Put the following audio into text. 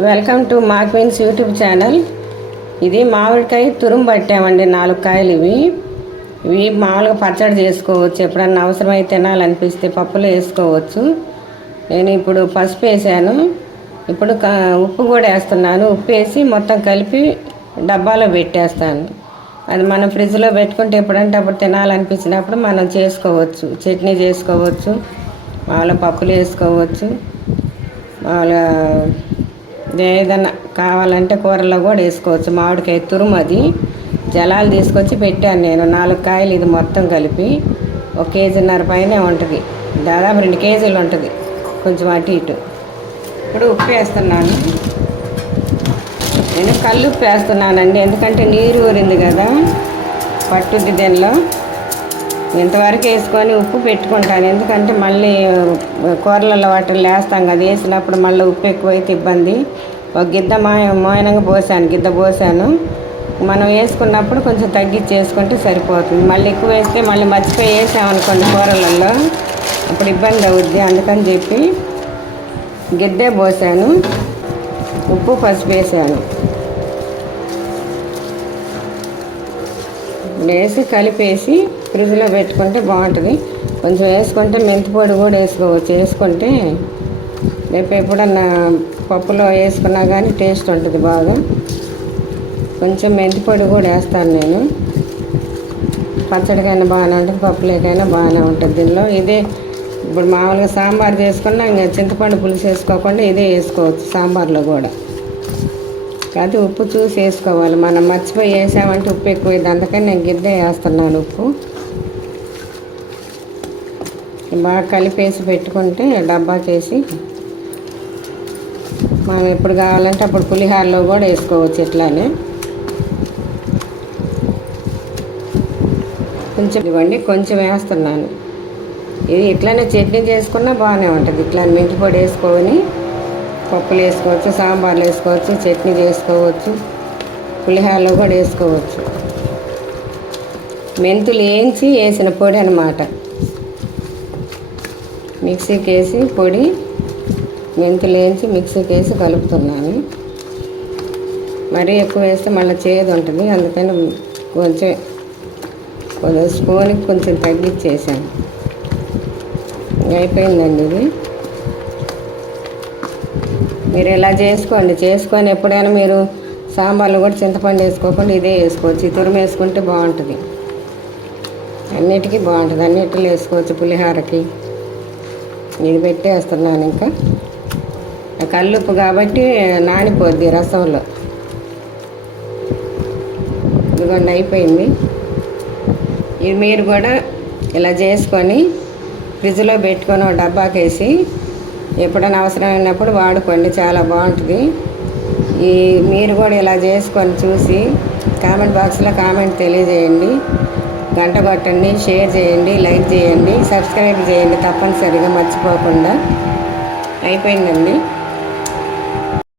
Welcome to మా queens YouTube channel. ఇది మామిడికాయ తురుము పట్టామండి, 4 కాయలు. ఇవి మామూలుగా పచ్చడి చేసుకోవచ్చు, ఎప్పుడన్నా అవసరమైతే తినాలనిపిస్తే పప్పులో వేసుకోవచ్చు. నేను ఇప్పుడు పసుపు వేసాను, ఇప్పుడు ఉప్పు కూడా వేస్తున్నాను. ఉప్పు వేసి మొత్తం కలిపి డబ్బాలో పెట్టేస్తాను. అది మనం ఫ్రిడ్జ్లో పెట్టుకుంటే ఎప్పుడంటే అప్పుడు తినాలనిపించినప్పుడు మనం చేసుకోవచ్చు. చట్నీ చేసుకోవచ్చు, మామూలుగా పప్పులు వేసుకోవచ్చు, మామూలుగా ఏదైనా కావాలంటే కూరలో కూడా వేసుకోవచ్చు. మామిడికాయ తురుము అది జలాలు తీసుకొచ్చి పెట్టాను నేను, 4 కాయలు. ఇది మొత్తం కలిపి 1.5 కేజీన్నర పైనే ఉంటుంది, దాదాపు 2 కేజీలు ఉంటుంది, కొంచెం అటు ఇటు. ఇప్పుడు ఉప్పు వేస్తున్నాను. నేను కళ్ళు ఉప్పు వేస్తున్నానండి, ఎందుకంటే నీరు ఊరింది కదా, పట్టుద్ది దీనిలో. ఇంతవరకు వేసుకొని ఉప్పు పెట్టుకుంటాను, ఎందుకంటే మళ్ళీ కూరలలో వాటిని వేస్తాం కదా, వేసినప్పుడు మళ్ళీ ఉప్పు ఎక్కువైతే ఇబ్బంది. ఒక గిద్ద మోయనంగా గిద్ద పోసాను. మనం వేసుకున్నప్పుడు కొంచెం తగ్గించి వేసుకుంటే సరిపోతుంది. మళ్ళీ ఎక్కువ వేస్తే మళ్ళీ మర్చిపోయి వేసామనుకోండి కూరలలో, అప్పుడు ఇబ్బంది అవుద్ది. అందుకని చెప్పి గిద్దే పోసాను, ఉప్పు పసుపు వేసాను. వేసి కలిపేసి ఫ్రిడ్జ్లో పెట్టుకుంటే బాగుంటుంది. కొంచెం వేసుకుంటే మెంతి పొడి కూడా వేసుకోవచ్చు. వేసుకుంటే రేపు ఎప్పుడన్నా పప్పులో వేసుకున్నా కానీ టేస్ట్ ఉంటుంది బాగా. కొంచెం మెంతి పొడి కూడా వేస్తాను నేను. పచ్చడికైనా బాగానే ఉంటుంది, పప్పులేకైనా బాగానే ఉంటుంది దీనిలో. ఇదే ఇప్పుడు మామూలుగా సాంబార్ చేసుకున్నా ఇంకా చింతపండు పులుసు వేసుకోకుండా ఇదే వేసుకోవచ్చు సాంబార్లో కూడా. అది ఉప్పు చూసి వేసుకోవాలి, మనం మర్చిపోయి వేసామంటే ఉప్పు ఎక్కువైంది, అందుకని నేను గిద్దే వేస్తున్నాను ఉప్పు. బాగా కలిపేసి పెట్టుకుంటే డబ్బా చేసి మనం ఎప్పుడు కావాలంటే అప్పుడు పులిహోరలో కూడా వేసుకోవచ్చు. ఇట్లానే కొంచెం ఇవ్వండి, కొంచెం వేస్తున్నాను. ఇది ఇట్లానే చట్నీ చేసుకున్నా బాగానే ఉంటుంది. ఇట్లా మెంతి పొడి వేసుకొని పప్పులు వేసుకోవచ్చు, సాంబార్లు వేసుకోవచ్చు, చట్నీ చేసుకోవచ్చు, పులిహోరలో కూడా వేసుకోవచ్చు. మెంతులు వేయించి వేసిన పొడి అన్నమాట, మిక్సీకి వేసి పొడి. మెంతులు వేయించి మిక్సీకి వేసి కలుపుతున్నాను. మరీ ఎక్కువ వేస్తే మళ్ళీ చేదు ఉంటుంది, అందుకని కొంచెం స్పూన్కి కొంచెం తగ్గించేసాను. అయిపోయిందండి ఇది. మీరు ఇలా చేసుకొని ఎప్పుడైనా మీరు సాంబార్లు కూడా చింతపండు వేసుకోకుండా ఇదే వేసుకోవచ్చు. ఈ తురుము వేసుకుంటే బాగుంటుంది, అన్నిటికీ బాగుంటుంది, అన్నిటిలో వేసుకోవచ్చు. పులిహోరకి ఇది పెట్టేస్తున్నాను. ఇంకా కల్లుప్పు కాబట్టి నానిపోద్ది రసంలో. ఇదిగోండి అయిపోయింది. ఇది మీరు కూడా ఇలా చేసుకొని ఫ్రిడ్జ్లో పెట్టుకొని ఒక డబ్బాకేసి ఎప్పుడైనా అవసరమైనప్పుడు వాడుకోండి, చాలా బాగుంటుంది. మీరు కూడా ఇలా చేసుకొని చూసి కామెంట్ బాక్స్లో కామెంట్ తెలియజేయండి. గంట కొట్టండి, షేర్ చేయండి, లైక్ చేయండి, సబ్స్క్రైబ్ చేయండి తప్పనిసరిగా మర్చిపోకుండా. అయిపోయిందండి.